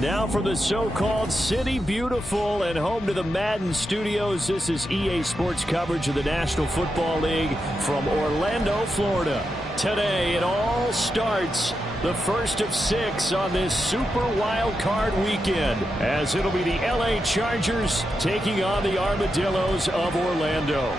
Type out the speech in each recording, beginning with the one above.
Now for the so-called City Beautiful and home to the Madden Studios. This is EA Sports coverage of the National Football League from Orlando, Florida. Today it all starts, the first of 6 on this Super Wildcard weekend, as it'll be the LA Chargers taking on the Armadillos of Orlando.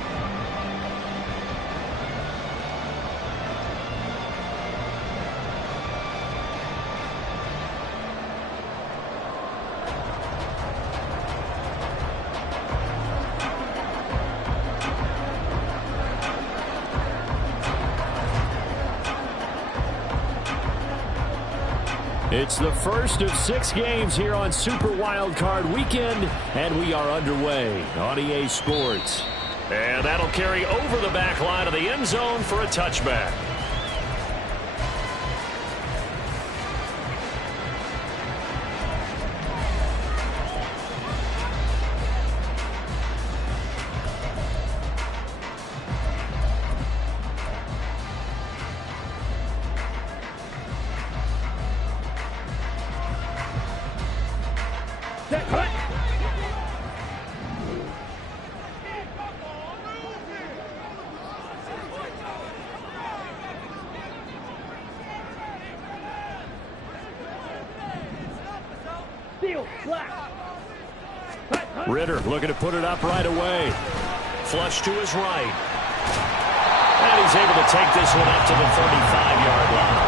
It's the first of 6 games here on Super Wildcard Weekend, and we are underway on EA Sports. And that'll carry over the back line of the end zone for a touchback. Ritter looking to put it up right away. Flush to his right. And he's able to take this one up to the 35-yard line.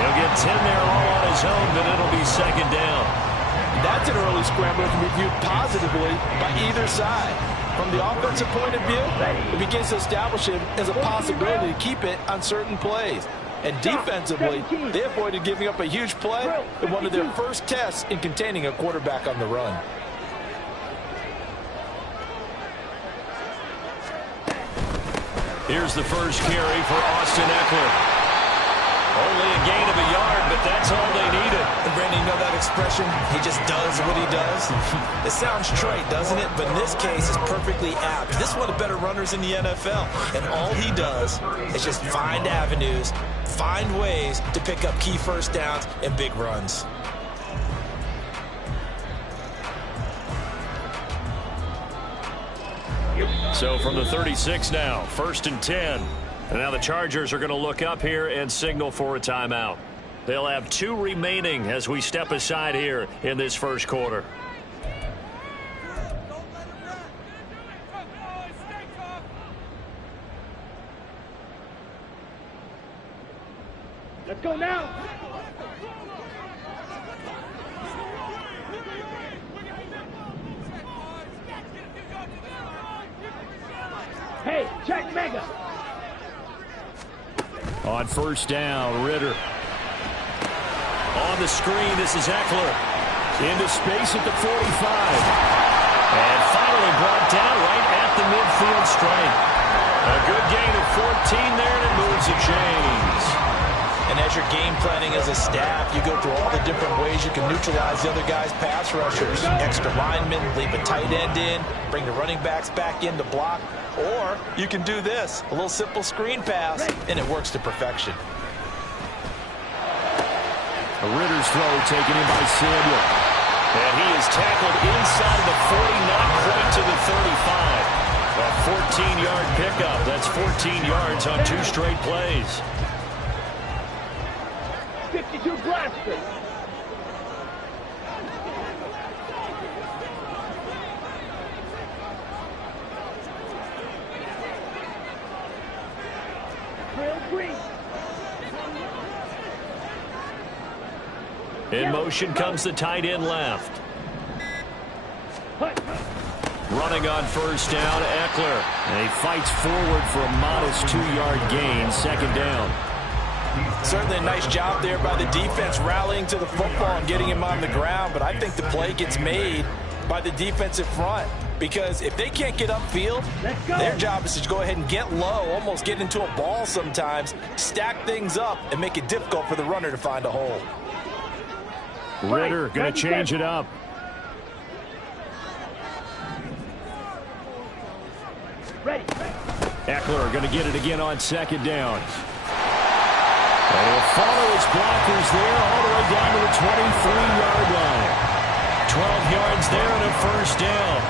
He'll get 10 there all on his own, but it'll be second down. That's an early scramble that can be viewed positively by either side. From the offensive point of view, it begins to establish it as a possibility to keep it on certain plays. And defensively, they avoided giving up a huge play in one of their first tests in containing a quarterback on the run. Here's the first carry for Austin Eckler. Only a gain of a yard, but that's all they needed. And Brandon, you know that expression? He just does what he does. It sounds trite, doesn't it? But in this case, it's perfectly apt. This is one of the better runners in the NFL. And all he does is just find avenues, find ways to pick up key first downs and big runs. So from the 36 now, 1st and 10. And now the Chargers are going to look up here and signal for a timeout. They'll have 2 remaining as we step aside here in this first quarter. Let's go now. Hey, check mega. On first down, Ritter. On the screen, this is Eckler. Into space at the 45. And finally brought down right at the midfield stripe. A good gain of 14 there, and it moves the chains. And as you're game planning as a staff, you go through all the different ways you can neutralize the other guy's pass rushers. Extra linemen, leave a tight end in, bring the running backs back in to block. Or you can do this, a little simple screen pass, and it works to perfection. A Ritter's throw taken in by Samuel. And he is tackled inside of the 40, not quite to the 35. A 14-yard pickup. That's 14 yards on 2 straight plays. 52 blaster. In motion comes the tight end left. Running on first down, Eckler. And he fights forward for a modest 2-yard gain, second down. Certainly a nice job there by the defense rallying to the football and getting him on the ground, but I think the play gets made by the defensive front. Because if they can't get upfield, their job is to go ahead and get low, almost get into a ball sometimes, stack things up, and make it difficult for the runner to find a hole. Ritter going to change it up. Ready. Eckler going to get it again on second down. And he'll follow his blockers there all the way down to the 23-yard line. 12 yards there and a first down.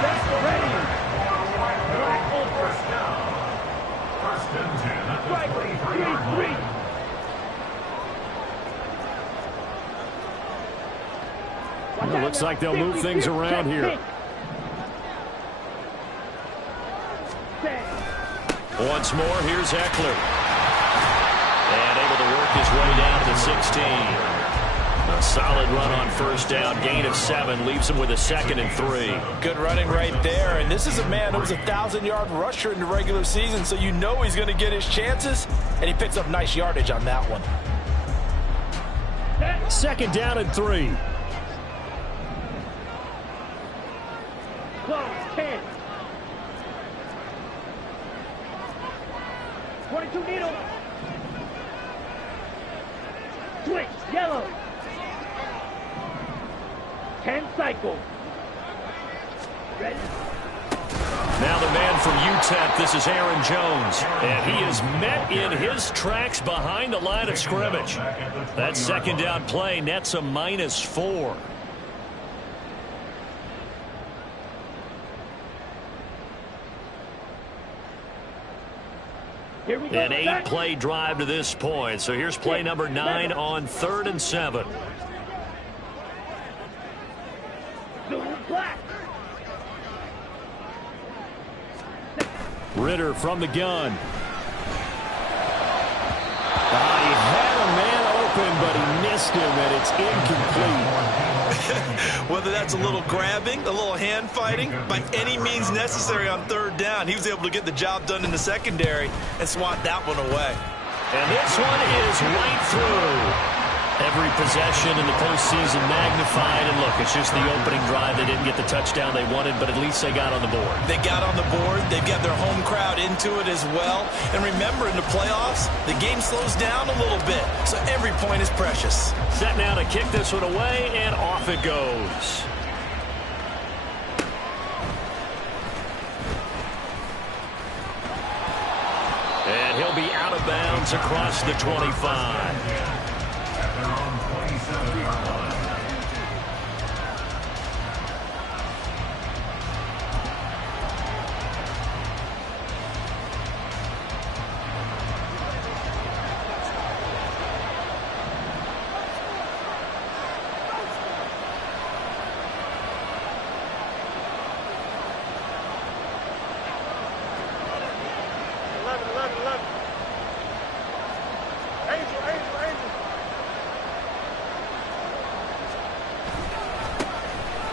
That's ready. Black on First down. First and 10 at the right. 3-3. It looks like they'll move things around here. Once more, here's Eckler. And able to work his way down to the 16. A solid run on first down. Gain of 7 leaves him with a 2nd and 3. Good running right there. And this is a man who was a 1,000-yard rusher in the regular season, so you know he's going to get his chances. And he picks up nice yardage on that one. 2nd down and 3. Close, 10. 22 needle. Switch, yellow. 10 cycle. Ready? Now the man from UTEP, this is Aaron Jones. And he is met in his tracks behind the line of scrimmage. That 2nd down play nets a -4. Here we go. An 8-play drive to this point. So here's play number 9 on 3rd and 7. Black. Ritter from the gun. He had a man open, but he missed him, and it's incomplete. Whether that's a little grabbing, a little hand fighting, by any means necessary on 3rd down, he was able to get the job done in the secondary and swat that one away. And this one is right through. Every possession in the postseason magnified. And look, it's just the opening drive. They didn't get the touchdown they wanted, but at least they got on the board. They got on the board. They've got their home crowd into it as well. And remember, in the playoffs, the game slows down a little bit, so every point is precious. Set now to kick this one away, and off it goes. And he'll be out of bounds across the 25. They're on 27-yard line.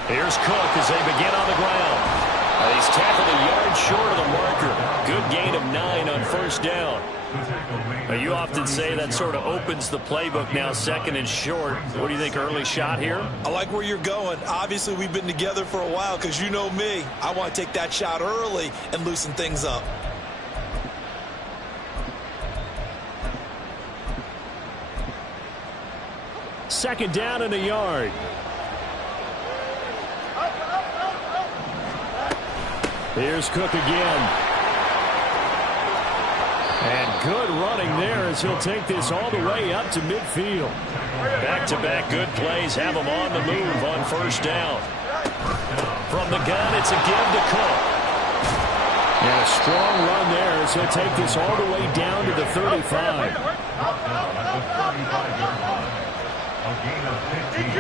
Here's Cook as they begin on the ground. He's tackled a yard short of the marker. Good gain of 9 on first down. You often say that sort of opens the playbook now, 2nd and short. What do you think, early shot here? I like where you're going. Obviously, we've been together for a while because you know me. I want to take that shot early and loosen things up. Second down and a yard. Here's Cook again. And good running there as he'll take this all the way up to midfield. Back-to-back good plays have him on the move on first down. From the gun, it's a give to Cook. And a strong run there as he'll take this all the way down to the 35. A gain of 15.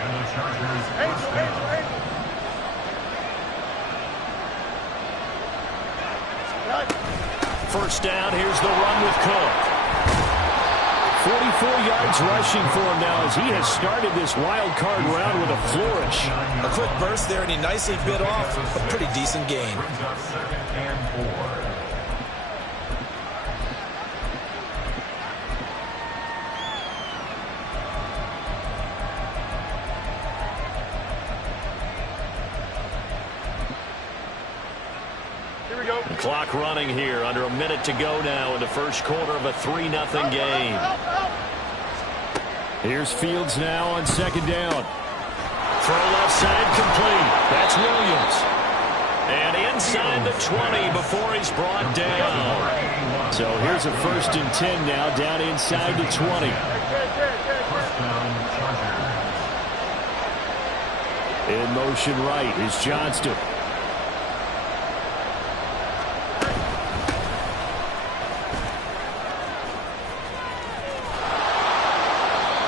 And the Chargers first down. First down, here's the run with Cook. 44 yards rushing for him now as he has started this wild card round with a flourish. A quick burst there, and he nicely bit off a pretty decent gain. Brings up 2nd and 4. Clock running here, under a minute to go now in the first quarter of a 3-0 game. Here's Fields now on second down. Throw left side complete. That's Williams. And inside the 20 before he's brought down. So here's a 1st and 10 now, down inside the 20. First down, Chargers. In motion right is Johnston.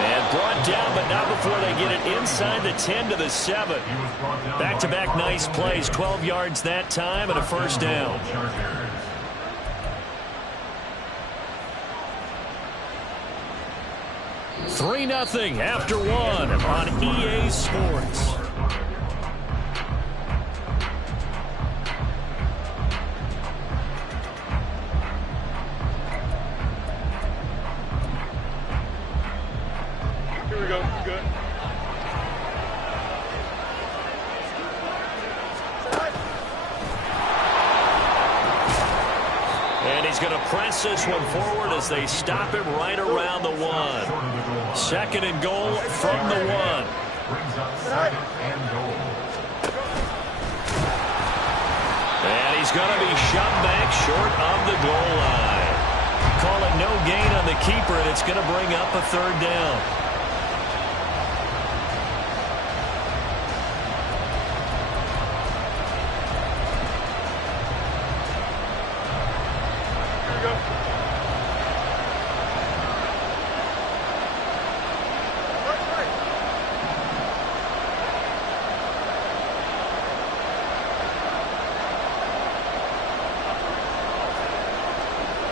And brought down, but not before they get it inside the 10 to the 7. Back-to-back nice plays, 12 yards that time and a 1st down. 3-0 after 1 on EA Sports. Here we go. Good. And he's going to press this one forward as they stop him right around the 1. 2nd and goal from the 1. Brings up 2nd and goal. And he's going to be shoved back short of the goal line. Call it no gain on the keeper, and it's going to bring up a 3rd down.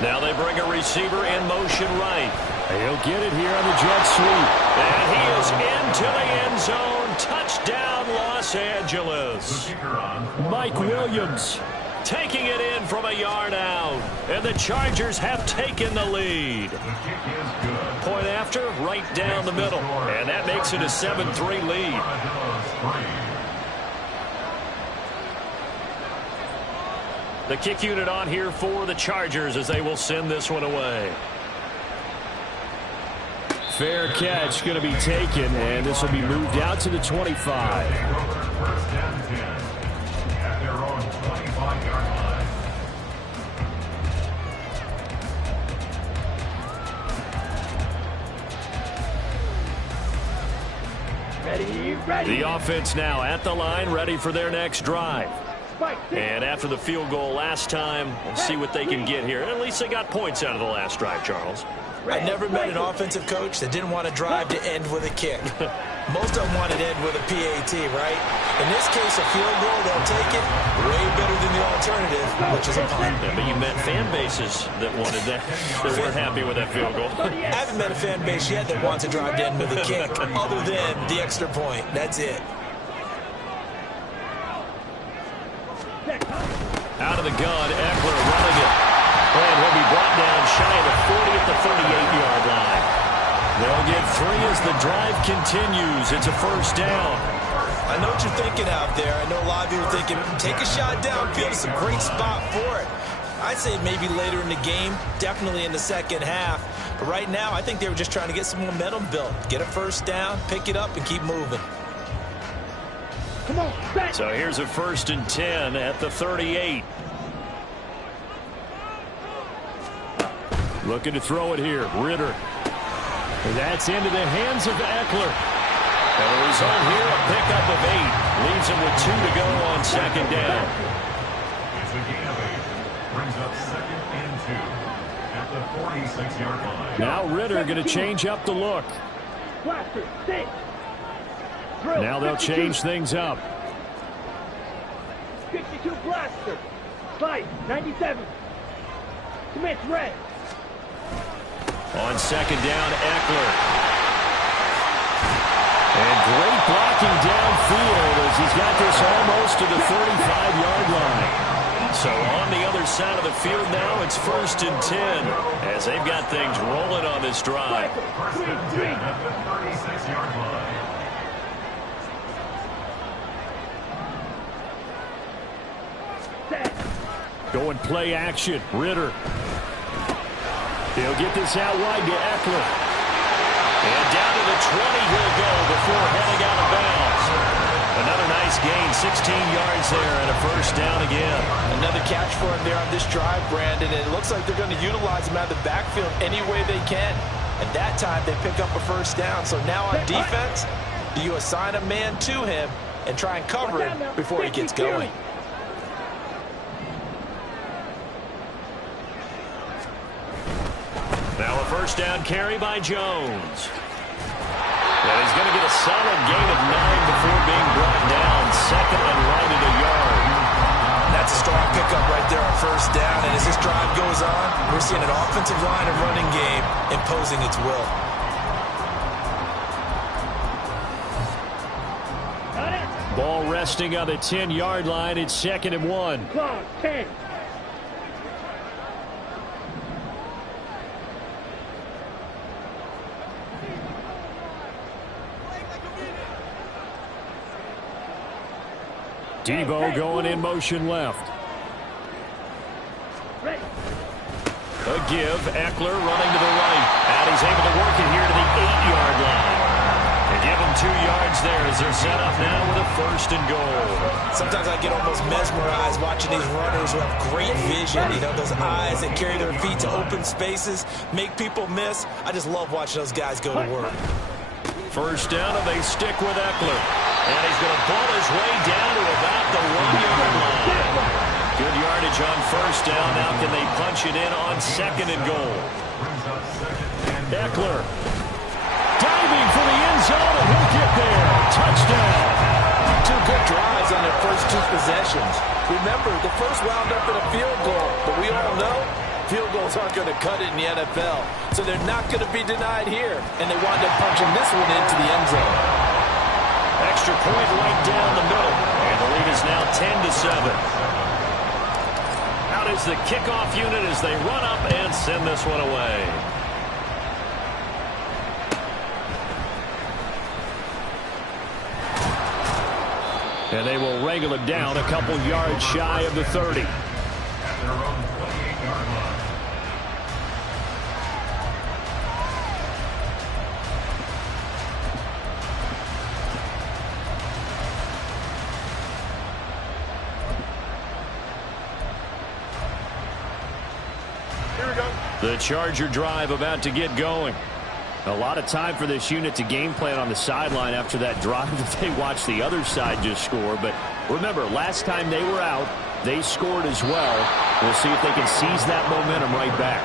Now they bring a receiver in motion right. He'll get it here on the jet sweep. And he is into the end zone. Touchdown, Los Angeles. Mike Williams taking it in from a yard out. And the Chargers have taken the lead. Point after, right down the middle. And that makes it a 7-3 lead. The kick unit on here for the Chargers as they will send this one away. Fair catch going to be taken, and this will be moved out to the 25. First and 10 at their own 25-yard line. Ready. The offense now at the line, ready for their next drive. And after the field goal last time, we'll see what they can get here. At least they got points out of the last drive, Charles. I never met an offensive coach that didn't want to drive to end with a kick. Most of them want to end with a PAT, right? In this case, a field goal, they'll take it. Way better than the alternative, which is a punt. Yeah, but you met fan bases that wanted that, that weren't happy with that field goal. I haven't met a fan base yet that wants to drive to end with a kick, other than the extra point. That's it. Out of the gun, Eckler running it. And he'll be brought down shy of the 40 at the 38-yard line. They'll get 3 as the drive continues. It's a 1st down. I know what you're thinking out there. I know a lot of you are thinking, take a shot downfield. It's a great spot for it. I'd say maybe later in the game, definitely in the second half. But right now, I think they were just trying to get some momentum built. Get a 1st down, pick it up, and keep moving. Come on, back. So here's a 1st and 10 at the 38. Looking to throw it here. Ritter. And that's into the hands of Eckler. And the result here, a pickup of 8. Leaves him with 2 to go on 2nd down. It's a gain of 8. Brings up 2nd and 2 at the 46-yard line. Now Ritter going to change up the look. Blaster, 6. Now they'll change things up. 52 blaster. 5, 97. Commit red. On 2nd down, Eckler. And great blocking downfield as he's got this almost to the 35-yard line. So on the other side of the field now, it's 1st and 10 as they've got things rolling on this drive. First and 10 at the 36-yard line. Going play action. Ritter. He'll get this out wide to Eckler. And down to the 20 he'll go before heading out of bounds. Another nice Nice gain, 16 yards there, and a first down again. Another catch for him there on this drive, Brandon. And it looks like they're going to utilize him out of the backfield any way they can. At that time, they pick up a first down. So now on defense, do you assign a man to him and try and cover him before he gets going? Now a first down carry by Jones. And he's going to get a solid gain of 9 before being brought down. Second and right at a yard. That's a strong pickup right there on first down. And as this drive goes on, we're seeing an offensive line and running game imposing its will. Ball resting on the 10-yard line. It's 2nd and 1. Clock, 10. Debo going in motion left. A give. Eckler running to the right. And he's able to work it here to the 8-yard line. They give him 2 yards there as they're set up now with a first and goal. Sometimes I get almost mesmerized watching these runners who have great vision. You know, those eyes that carry their feet to open spaces, make people miss. I just love watching those guys go to work. First down, and they stick with Eckler. And he's going to pull his way down to about the 1-yard line. Good yardage on first down. Now can they punch it in on 2nd and goal? Eckler diving for the end zone, and he'll get there. Touchdown. 2 good drives on their first 2 possessions. Remember, the first wound up in a field goal, but we all know field goals aren't going to cut it in the NFL. So they're not going to be denied here, and they wind up punching this one into the end zone. Extra point right down the middle, and the lead is now 10-7. Out is the kickoff unit as they run up and send this one away. And they will wrangle it down a couple yards shy of the 30. At their own 28-yard line. The Charger drive about to get going. A lot of time for this unit to game plan on the sideline after that drive that they watched the other side just score. But remember, last time they were out, they scored as well. We'll see if they can seize that momentum right back.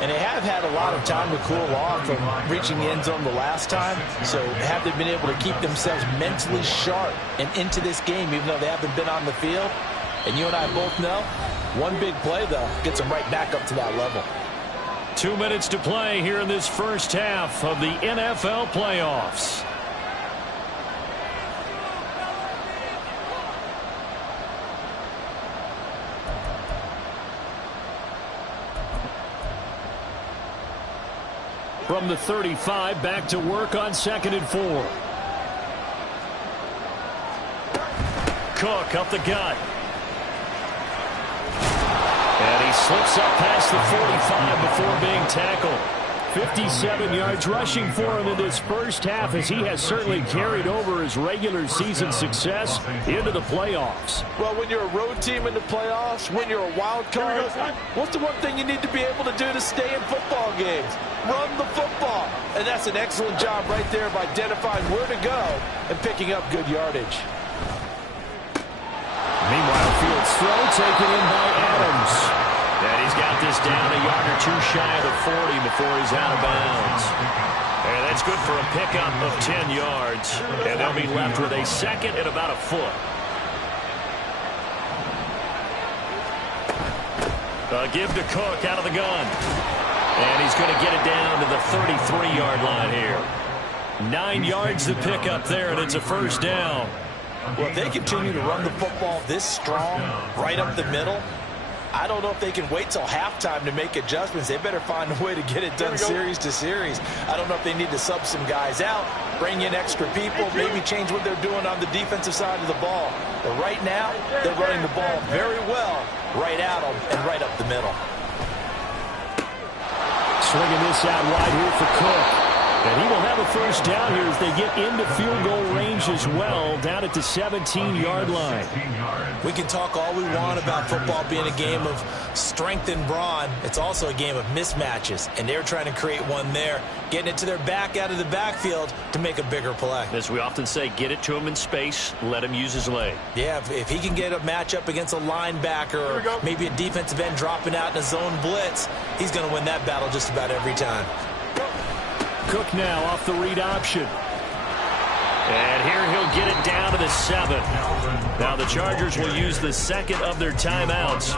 And they have had a lot of time to cool off from reaching the end zone the last time. So have they been able to keep themselves mentally sharp and into this game, even though they haven't been on the field? And you and I both know, one big play, though, gets them right back up to that level. 2 minutes to play here in this first half of the NFL playoffs. From the 35, back to work on 2nd and 4. Cook up the gut. And he slips up past the 45 before being tackled. 57 yards rushing for him in this first half, as he has certainly carried over his regular season success into the playoffs. Well, when you're a road team in the playoffs, when you're a wild card, what's the one thing you need to be able to do to stay in football games? Run the football. And that's an excellent job right there of identifying where to go and picking up good yardage. Meanwhile, Fields' throw taken in by Adams. And he's got this down a yard or 2 shy of the 40 before he's out of bounds. And that's good for a pickup of 10 yards. And they'll be left with a 2nd and about a foot. A give to Cook out of the gun. And he's going to get it down to the 33-yard line here. 9 yards to pick up there, and it's a first down. Well, if they continue to run the football this strong, right up the middle, I don't know if they can wait till halftime to make adjustments. They better find a way to get it done series to series. I don't know if they need to sub some guys out, bring in extra people, maybe change what they're doing on the defensive side of the ball. But right now, they're running the ball very well right at them and right up the middle. Swinging this out wide here for Cook. And he will have a first down here as they get into field goal range as well, down at the 17-yard line. We can talk all we want about football being a game of strength and brawn. It's also a game of mismatches, and they're trying to create one there, getting it to their back out of the backfield to make a bigger play. As we often say, get it to him in space, let him use his leg. Yeah, if he can get a matchup against a linebacker or maybe a defensive end dropping out in a zone blitz, he's going to win that battle just about every time. Cook now off the read option. And here he'll get it down to the 7. Now the Chargers will use the second of their timeouts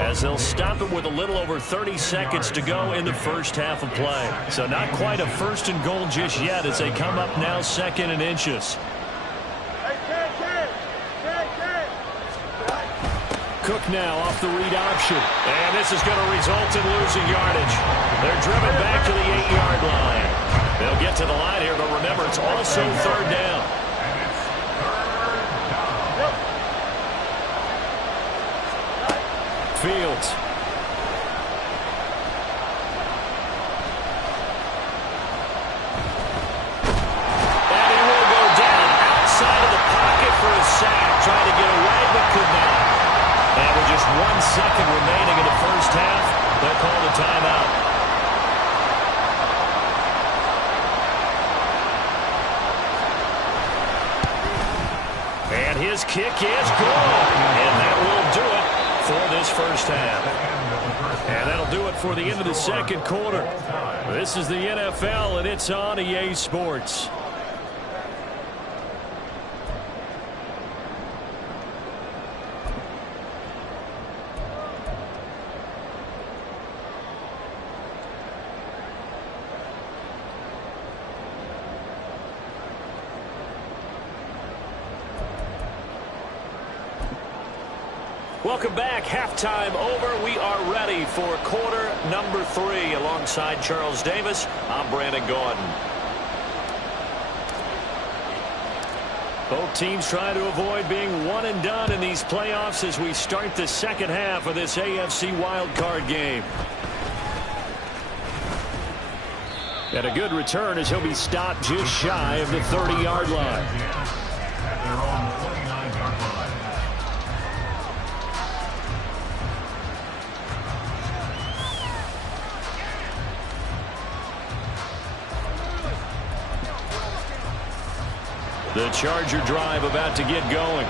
as they'll stop it with a little over 30 seconds to go in the first half of play. So not quite a first and goal just yet as they come up now 2nd and inches. Cook now off the read option. And this is going to result in losing yardage. They're driven back to the 8-yard line. They'll get to the line here, but remember, it's also 3rd down. Fields. And he will go down outside of the pocket for a sack. Trying to get away, but could not. And with just 1 second remaining in the first half, they'll call the timeout. And his kick is good. And that will do it for this first half. And that'll do it for the end of the second quarter. This is the NFL, and it's on EA Sports. Welcome back. Halftime over. We are ready for quarter number 3. Alongside Charles Davis, I'm Brandon Gordon. Both teams trying to avoid being one and done in these playoffs as we start the second half of this AFC Wildcard game. And a good return as he'll be stopped just shy of the 30-yard line. The Charger drive about to get going.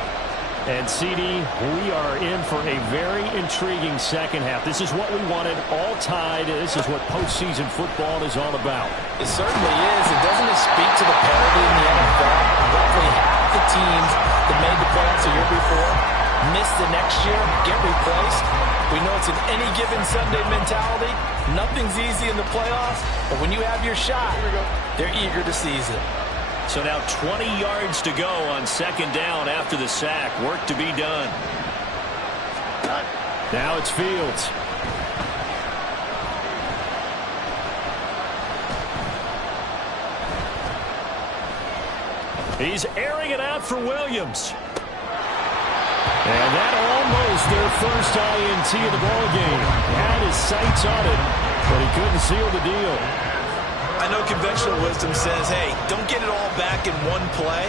And, CD, we are in for a very intriguing second half. This is what we wanted, all tied. This is what postseason football is all about. It certainly is. It doesn't speak to the parity in the NFL. Roughly half the teams that made the playoffs the year before miss the next year, get replaced. We know it's an any given Sunday mentality. Nothing's easy in the playoffs, but when you have your shot, they're eager to seize it. So now 20 yards to go on second down after the sack. Work to be done. Now it's Fields. He's airing it out for Williams. And that almost their first INT of the ballgame. Had his sights on it, but he couldn't seal the deal. I know conventional wisdom says, hey, don't get it all back in one play.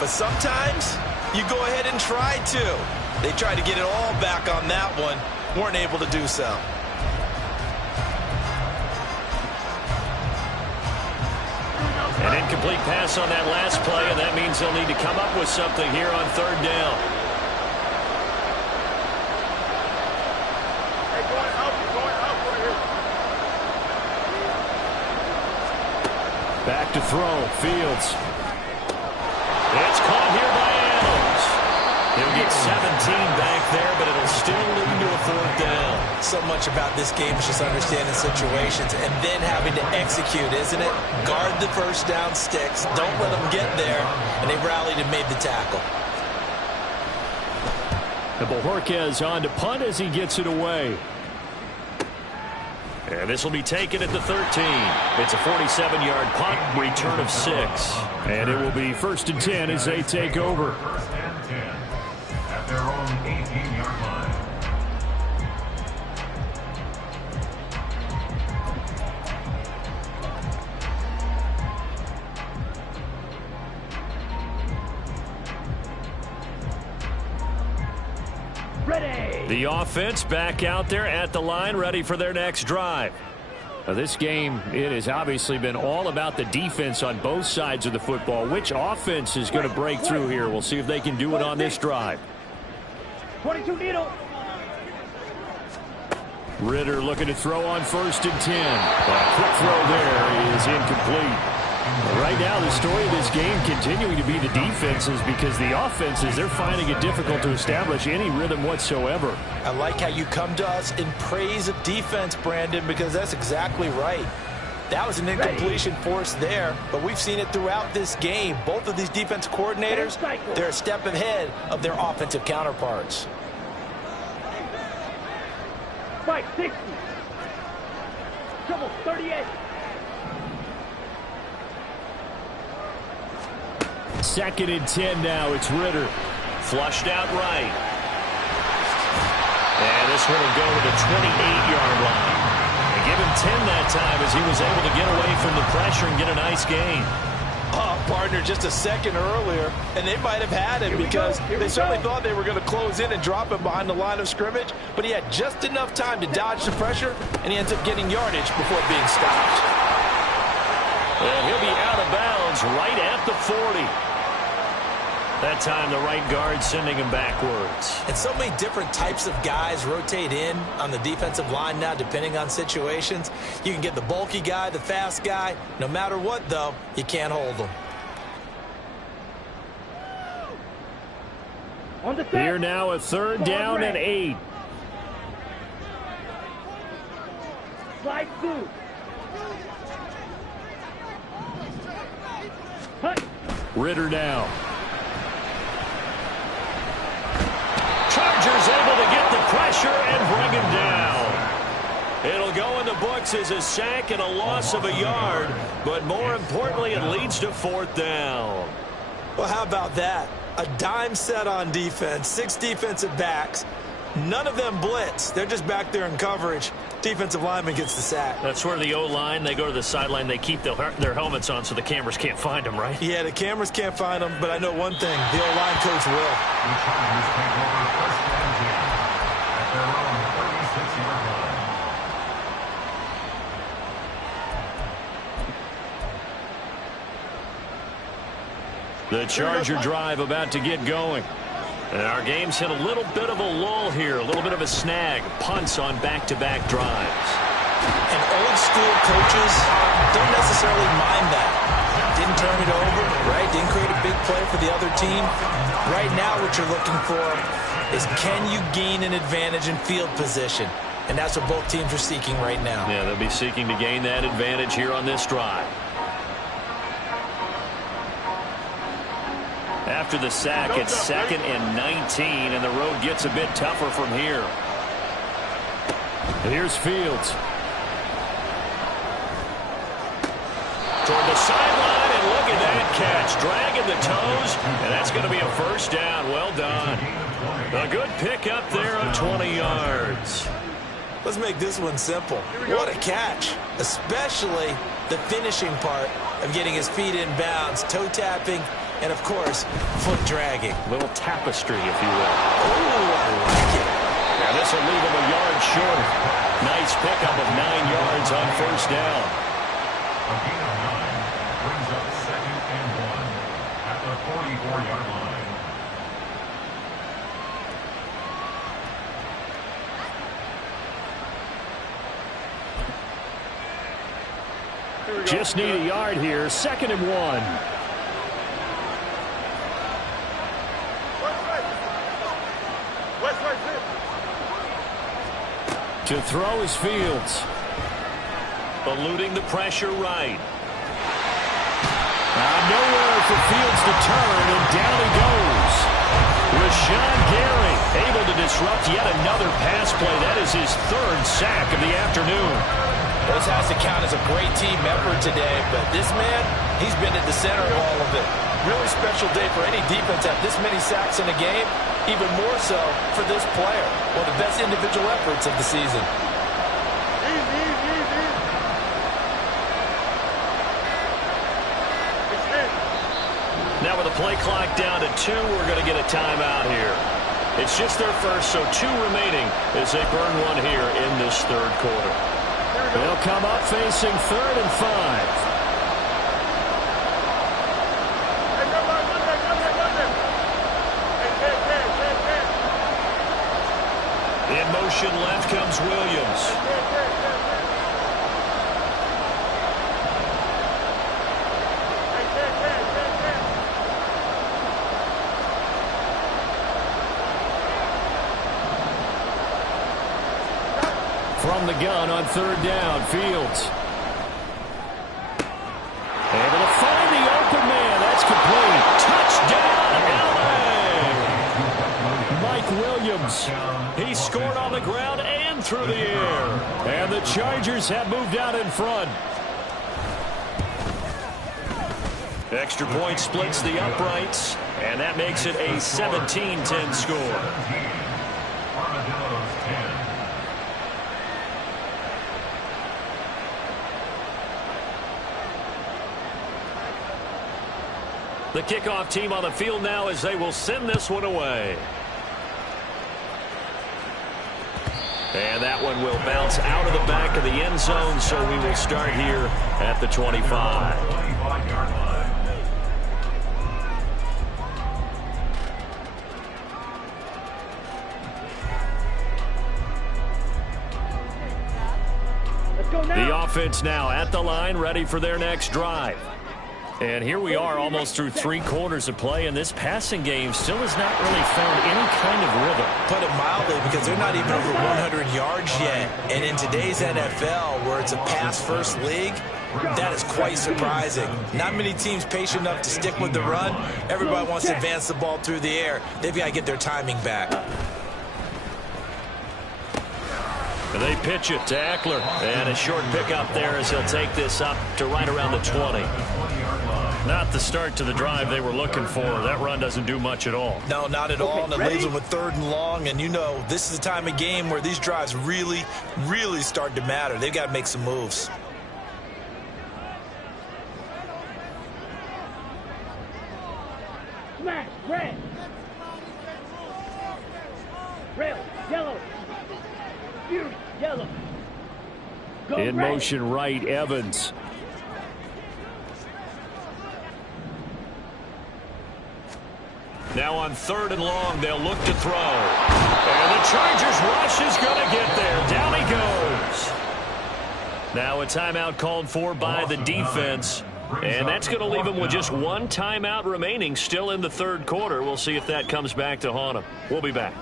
But sometimes you go ahead and try to. They tried to get it all back on that one. Weren't able to do so. An incomplete pass on that last play, and that means they'll need to come up with something here on third down. Back to throw. Fields. It's caught here by Adams. He'll get 17 back there, but it'll still lead to a fourth down. So much about this game is just understanding situations and then having to execute, isn't it? Guard the first down sticks. Don't let them get there. And they rallied and made the tackle. And Bojorquez on to punt as he gets it away. And this will be taken at the 13. It's a 47-yard punt, return of 6. And it will be 1st and 10 as they take over. First and 10 at their own 18-yard line. The offense back out there at the line, ready for their next drive. Now, this game, it has obviously been all about the defense on both sides of the football. Which offense is going to break through here? We'll see if they can do it on this drive. 22 needle. Ritter looking to throw on 1st and 10. A quick throw there is incomplete. Right now, the story of this game continuing to be the defenses, because the offenses, they're finding it difficult to establish any rhythm whatsoever. I like how you come to us in praise of defense, Brandon, because that's exactly right. That was an incompletion forced there, but we've seen it throughout this game. Both of these defense coordinators, they're a step ahead of their offensive counterparts. Spike 60. Trouble 38. Second and 10 now. It's Ritter. Flushed out right. And this one will go to the 28-yard line. And give him 10 that time as he was able to get away from the pressure and get a nice gain. Oh, partner, just a second earlier, and they might have had him because they certainly thought they were going to close in and drop him behind the line of scrimmage, but he had just enough time to dodge the pressure, and he ends up getting yardage before being stopped. And he'll be out of bounds right at the 40. That time the right guard sending him backwards. And so many different types of guys rotate in on the defensive line now depending on situations. You can get the bulky guy, the fast guy. No matter what, though, you can't hold them. On the Here now a 3rd down and 8. Slide through. Hut. Ritter now. Chargers able to get the pressure and bring him down. It'll go in the books as a sack and a loss of a yard, but more importantly, it leads to 4th down. Well, how about that? A dime set on defense, 6 defensive backs. None of them blitz. They're just back there in coverage. Defensive lineman gets the sack. That's where the O-line, they go to the sideline, they keep their helmets on so the cameras can't find them, right? Yeah, the cameras can't find them, but I know one thing. The O-line coach will. The Chargers take over 1st and 10 at their own 36-yard line. The Charger drive about to get going. And our game's hit a little bit of a lull here, a little bit of a snag. Punts on back-to-back drives. And old-school coaches don't necessarily mind that. Didn't turn it over, right? Didn't create a big play for the other team. Right now what you're looking for is, can you gain an advantage in field position? And that's what both teams are seeking right now. Yeah, they'll be seeking to gain that advantage here on this drive. After the sack, it's 2nd and 19, and the road gets a bit tougher from here. And here's Fields. Toward the sideline, and look at that catch. Dragging the toes, and that's going to be a 1st down. Well done. A good pickup there of 20 yards. Let's make this one simple. What a catch, especially the finishing part of getting his feet in bounds, toe tapping, and, of course, foot dragging. Little tapestry, if you will. Ooh, I like it. Now this will leave him a yard short. Nice pickup of 9 yards on 1st down. A gain of 9 brings up 2nd and 1 at the 44-yard line. Just need a yard here. 2nd and 1. To throw is Fields. Eluding the pressure right. Nowhere for Fields to turn, and down he goes. Rashawn Gary able to disrupt yet another pass play. That is his 3rd sack of the afternoon. This has to count as a great team effort today, but this man, he's been at the center of all of it. Really special day for any defense to have this many sacks in a game, even more so for this player. One of the best individual efforts of the season. Now with the play clock down to 2, we're going to get a timeout here. It's just their first, so 2 remaining as they burn one here in this third quarter. They'll come up facing 3rd and 5. In motion left comes Williams. From the gun on 3rd down, Fields. Able to find the open man. That's complete. Touchdown, LA! Mike Williams. He scored on the ground and through the air. And the Chargers have moved out in front. Extra point splits the uprights, and that makes it a 17-10 score. The kickoff team on the field now as they will send this one away. And that one will bounce out of the back of the end zone, so we will start here at the 25. Let's go now. The offense now at the line, ready for their next drive. And here we are almost through 3 quarters of play, and this passing game still has not really found any kind of rhythm. Put it mildly, because they're not even over 100 yards yet. And in today's NFL, where it's a pass-first league, that is quite surprising. Not many teams patient enough to stick with the run. Everybody wants to advance the ball through the air. They've got to get their timing back. And they pitch it to Eckler. And a short pickup there as he'll take this up to right around the 20. Not the start to the drive they were looking for. That run doesn't do much at all. No, not at all, and it leaves them with 3rd and long. And you know, this is the time of game where these drives really, really start to matter. They've got to make some moves. Smash, red. Rail, yellow. Fuse, yellow. Go In red. motion right, Evans. Now on 3rd and long, they'll look to throw. And the Chargers rush is going to get there. Down he goes. Now a timeout called for by the defense. And that's going to leave them with just 1 timeout remaining still in the 3rd quarter. We'll see if that comes back to haunt them. We'll be back.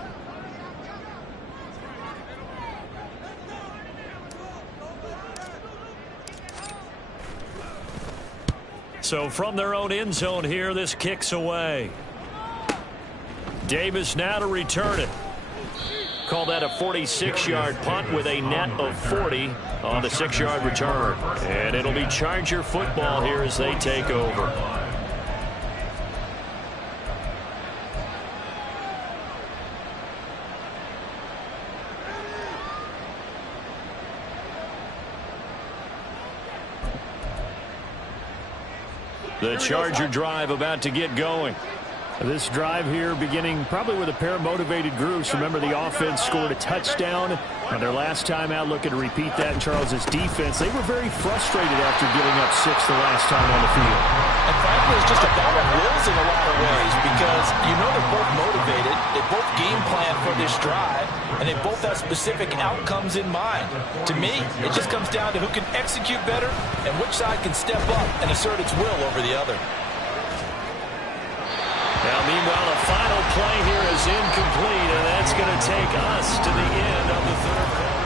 So from their own end zone here, this kicks away. Davis now to return it. Call that a 46-yard punt with a net of 40 on the 6-yard return. And it'll be Charger football here as they take over. The Charger drive about to get going. This drive here beginning probably with a pair of motivated groups. Remember, the offense scored a touchdown on their last time out. Looking to repeat that in Charles's defense. They were very frustrated after giving up 6 the last time on the field. And frankly, it's just a battle of wills in a lot of ways because you know they're both motivated. They both game plan for this drive, and they both have specific outcomes in mind. To me, it just comes down to who can execute better and which side can step up and assert its will over the other. Now, meanwhile, a final play here is incomplete, and that's going to take us to the end of the 3rd quarter.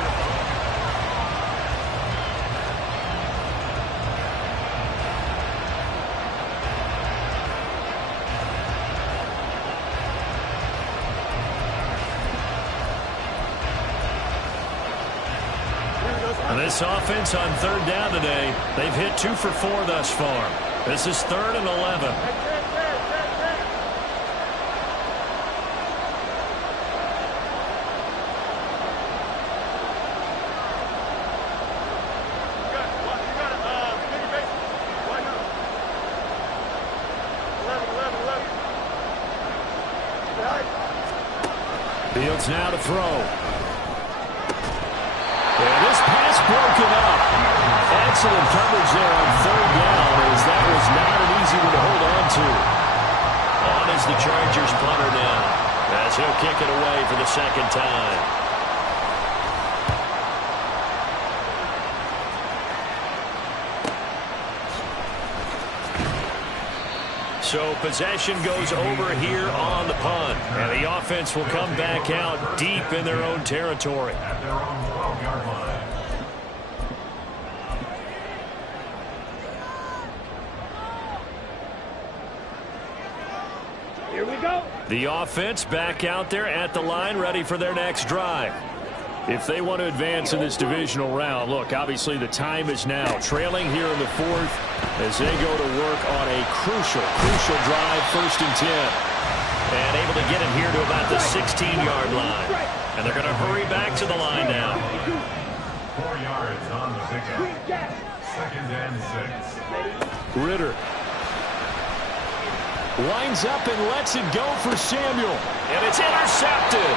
And this offense on 3rd down today, they've hit 2 for 4 thus far. This is 3rd and 11. Fields now to throw. And this pass broken up. Excellent coverage there on third down, as that was not an easy one to hold on to. On is the Chargers punter now, as he'll kick it away for the second time. So possession goes over here on the punt. And the offense will come back out deep in their own territory. At their own 12-yard line. Here we go. The offense back out there at the line, ready for their next drive. If they want to advance in this divisional round, look, obviously the time is now. Trailing here in the fourth as they go to work on a crucial drive, 1st and 10. And able to get it here to about the 16-yard line. And they're going to hurry back to the line now. 4 yards on the pickup. 2nd and 6. Ritter winds up and lets it go for Samuel. And it's intercepted.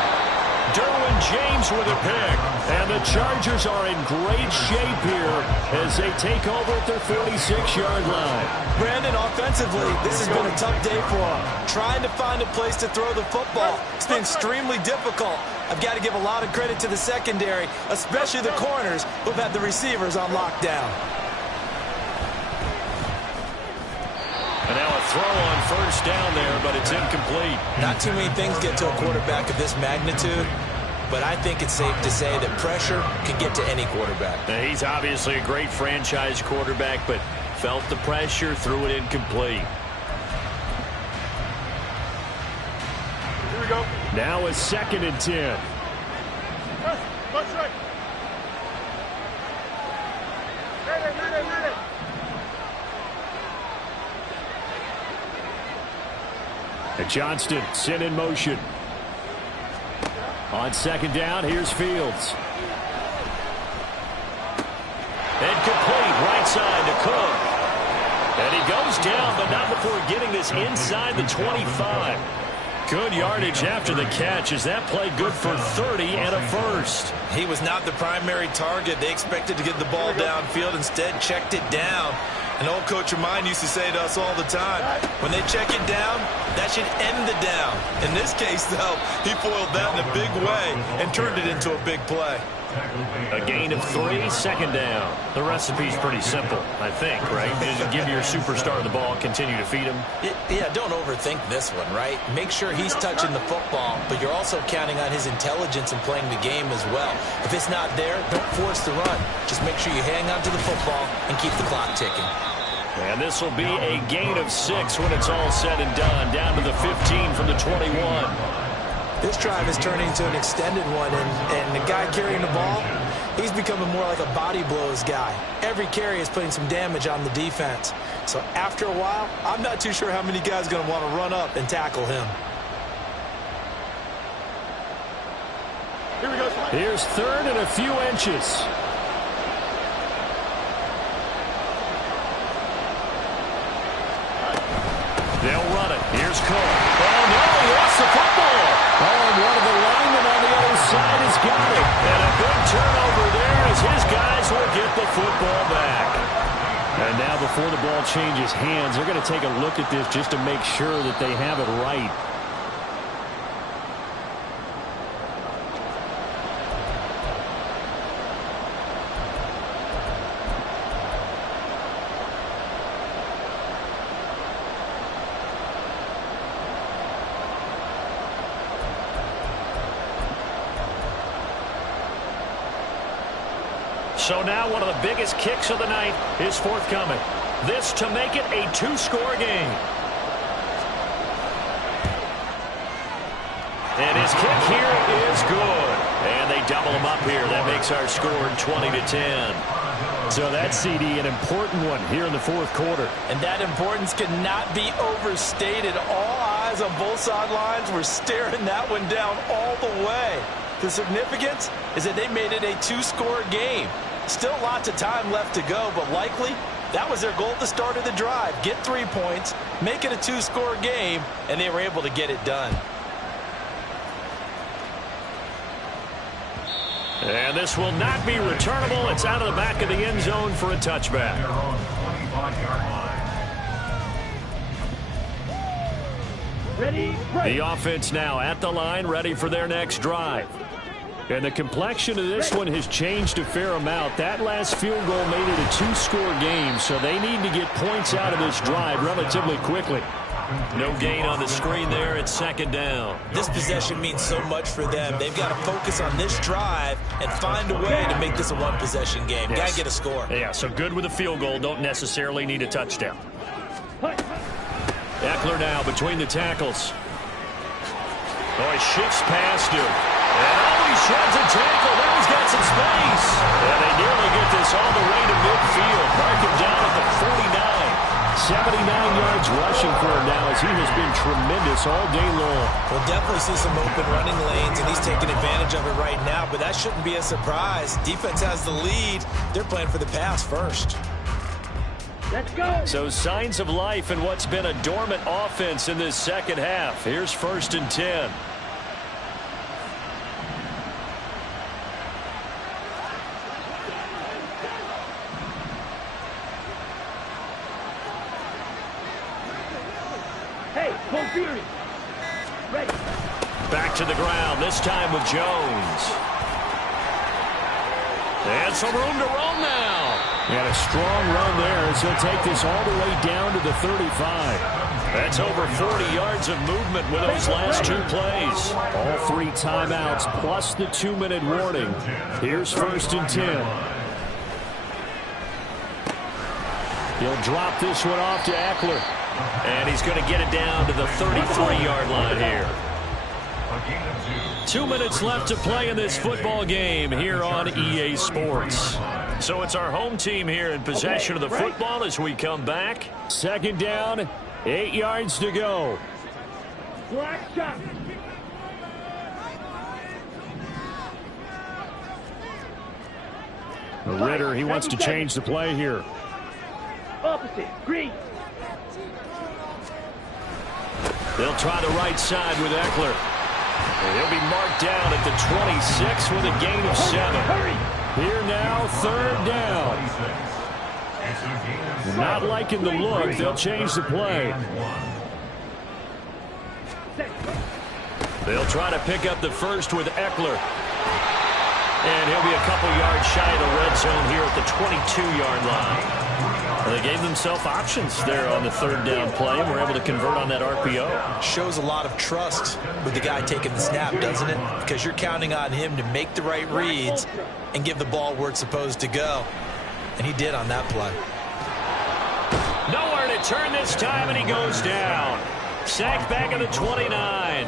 Derwin James with a pick. And the Chargers are in great shape here as they take over at their 46-yard line. Brandon, offensively, this has been a tough day for them. Trying to find a place to throw the football. It's been extremely difficult. I've got to give a lot of credit to the secondary, especially the corners who've had the receivers on lockdown. And now a throw on 1st down there, but it's incomplete. Not too many things get to a quarterback of this magnitude, but I think it's safe to say that pressure can get to any quarterback. Now, he's obviously a great franchise quarterback, but felt the pressure, threw it incomplete. Here we go. Now a 2nd and 10. That's right. And Johnston sent in motion. On 2nd down, here's Fields. And complete, right side to Cook. And he goes down, but not before getting this inside the 25. Good yardage after the catch. Is that play good for 30 and a 1st? He was not the primary target. They expected to get the ball downfield, instead checked it down. An old coach of mine used to say to us all the time, when they check it down, that should end the down. In this case, though, he foiled that in a big way and turned it into a big play. A gain of 3, 2nd down. The recipe's pretty simple, I think, right? Just give your superstar the ball, continue to feed him. Yeah, don't overthink this one, right? Make sure he's touching the football, but you're also counting on his intelligence in playing the game as well. If it's not there, don't force the run. Just make sure you hang on to the football and keep the clock ticking. And this will be a gain of 6 when it's all said and done. Down to the 15 from the 21. This drive is turning into an extended one, and the guy carrying the ball, he's becoming more like a body blows guy. Every carry is putting some damage on the defense. So after a while, I'm not too sure how many guys are going to want to run up and tackle him. Here we go. Here's 3rd and a few inches. They'll run it. Here's Cook. Oh, no, he lost the football. Oh, and one of the linemen on the other side has got it. And a big turnover there as his guys will get the football back. And now before the ball changes hands, they're going to take a look at this just to make sure that they have it right. So now one of the biggest kicks of the night is forthcoming. This to make it a 2-score game. And his kick here is good. And they double him up here. That makes our score 20-10. So that, CD, an important one here in the 4th quarter. And that importance cannot be overstated. All eyes on both sidelines were staring that one down all the way. The significance is that they made it a 2-score game. Still lots of time left to go, but likely that was their goal at the start of the drive. Get 3 points, make it a 2-score game, and they were able to get it done. And this will not be returnable. It's out of the back of the end zone for a touchback. They're on the 25-yard line. Ready, break. The offense now at the line, ready for their next drive. And the complexion of this one has changed a fair amount. That last field goal made it a two-score game, so they need to get points out of this drive relatively quickly. No gain on the screen there. It's second down. This possession means so much for them. They've got to focus on this drive and find a way to make this a one-possession game. Yes. Got to get a score. Yeah, so good with a field goal. Don't necessarily need a touchdown. Eckler now between the tackles. Oh, he shifts past him. And he sheds a tackle. Now he's got some space. And they nearly get this all the way to midfield. Mark him down at the 49. 79 yards rushing for him now as he has been tremendous all day long. We'll definitely see some open running lanes, and he's taking advantage of it right now, but that shouldn't be a surprise. Defense has the lead. They're playing for the pass first. Let's go. So signs of life in what's been a dormant offense in this second half. Here's 1st and 10. Hey, full fury. Ready. Back to the ground, this time with Jones. And some room to run now. And a strong run there as he'll take this all the way down to the 35. That's over 40 yards of movement with those last two plays. All 3 timeouts plus the 2-minute warning. Here's 1st and 10. He'll drop this one off to Eckler. And he's going to get it down to the 33-yard line here. 2 minutes left to play in this football game here on EA Sports. So it's our home team here in possession of the football as we come back. Second down, 8 yards to go. Black shot. Ritter, he wants to change the play here. Opposite. Green. They'll try the right side with Eckler. He'll be marked down at the 26 with a gain of 7. Hurry. Here now, 3rd down. Not liking the look. They'll change the play. They'll try to pick up the first with Eckler. And he'll be a couple yards shy of the red zone here at the 22-yard line. They gave themselves options there on the 3rd down play and were able to convert on that RPO. Shows a lot of trust with the guy taking the snap, doesn't it? Because you're counting on him to make the right reads and give the ball where it's supposed to go. And he did on that play. Nowhere to turn this time, and he goes down. Sacked back at the 29.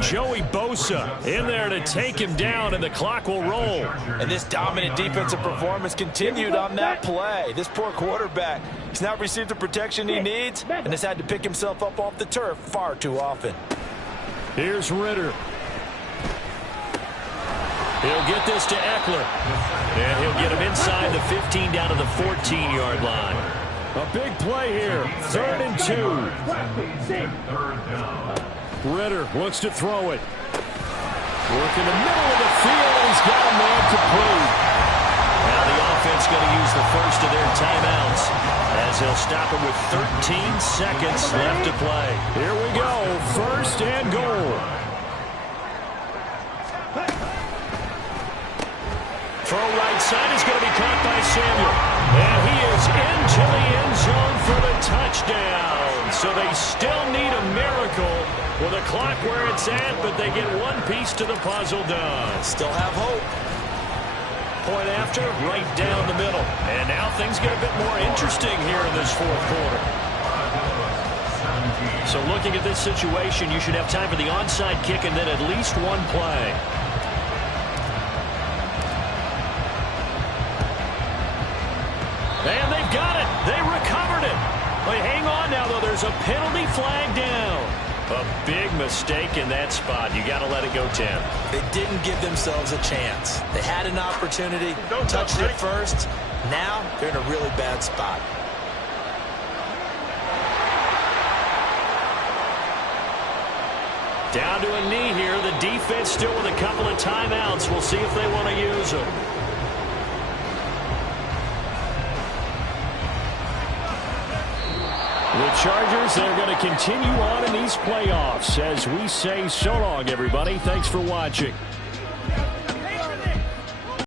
Joey Bosa in there to take him down, and the clock will roll. And this dominant defensive performance continued on that play. This poor quarterback, he's not received the protection he needs and has had to pick himself up off the turf far too often. Here's Ritter. He'll get this to Eckler. And he'll get him inside the 15 down to the 14-yard line. A big play here. 3rd and 2. Ritter looks to throw it. Work in the middle of the field. He's got a man complete. Now the offense going to use the first of their timeouts as he'll stop it with 13 seconds left to play. Here we go. 1st and goal. Throw right side is going to be caught by Samuel. And he is into the end zone for the touchdown. So they still need a miracle with a clock where it's at, but they get one piece to the puzzle done. Still have hope. Point after, right down the middle. And now things get a bit more interesting here in this 4th quarter. So looking at this situation, you should have time for the onside kick and then at least one play. And they've got it. They recovered it. But hang on now, though. There's a penalty flag down. A big mistake in that spot. You got to let it go 10. They didn't give themselves a chance. They had an opportunity, touched it first. Now they're in a really bad spot. Down to a knee here. The defense still with a couple of timeouts. We'll see if they want to use them. The Chargers, they're going to continue on in these playoffs as we say so long, everybody. Thanks for watching.